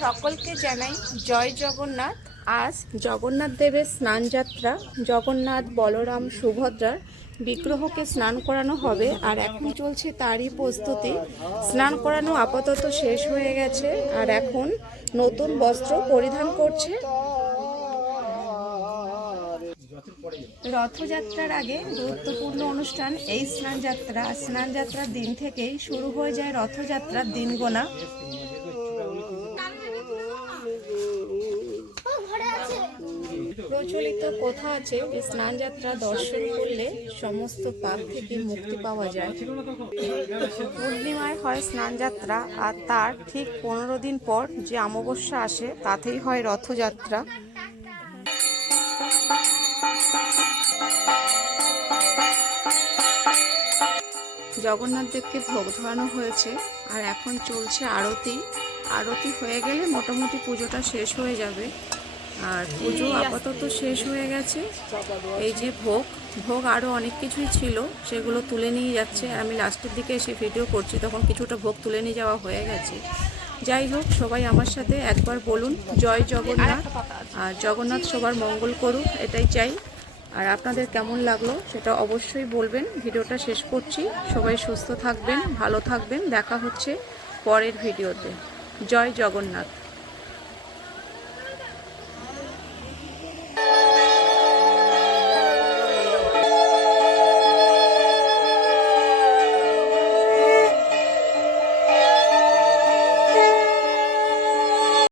সকলকে জানাই জয় জগন্নাথ। আজ জগন্নাথ দেবের স্নান যাত্রা জগন্নাথ বলরাম সুভদ্রার বিগ্রহকে স্নান করানো হবে আর এখন চলছে তারই প্রস্তুতি। স্নান করানো আপাতত শেষ হয়ে গেছে আর এখন নতুন বস্ত্র পরিধান করছে। রথযাত্রার আগে গুরুত্বপূর্ণ অনুষ্ঠান এই স্নান যাত্রা স্নান যাত্রার দিন থেকেই শুরু হয়ে যায় রথযাত্রার দিন গোনা প্রচলিত কথা আছে যে স্নান যাত্রা দর্শন করলে সমস্ত পাপ থেকে মুক্তি পাওয়া যায়। পূর্ণিমায় হয় স্নান যাত্রা আর তার ঠিক পনেরো দিন পর যে অমাবস্যা আসে, তাতেই হয় রথযাত্রা। জগন্নাথ দেবকে ভোগ ধরানো হয়েছে আর এখন চলছে আরতি। আরতি হয়ে গেলে মোটামুটি পুজোটা শেষ হয়ে যাবে। আর পুজো আপাতত শেষ হয়ে গেছে। এই যে ভোগ ভোগ আরও অনেক কিছুই ছিল, সেগুলো তুলে নিয়ে যাচ্ছে। আমি লাস্টের দিকে এসে ভিডিও করছি, তখন কিছুটা ভোগ তুলে নিয়ে যাওয়া হয়ে গেছে। যাই হোক, সবাই আমার সাথে একবার বলুন, জয় জগন্নাথ। আর জগন্নাথ সবার মঙ্গল করুক, এটাই চাই। আর আপনাদের কেমন লাগল, সেটা অবশ্যই বলবেন। ভিডিওটা শেষ করছি। সবাই সুস্থ থাকবেন, ভালো থাকবেন। দেখা হচ্ছে পরের ভিডিওতে। জয় জগন্নাথ।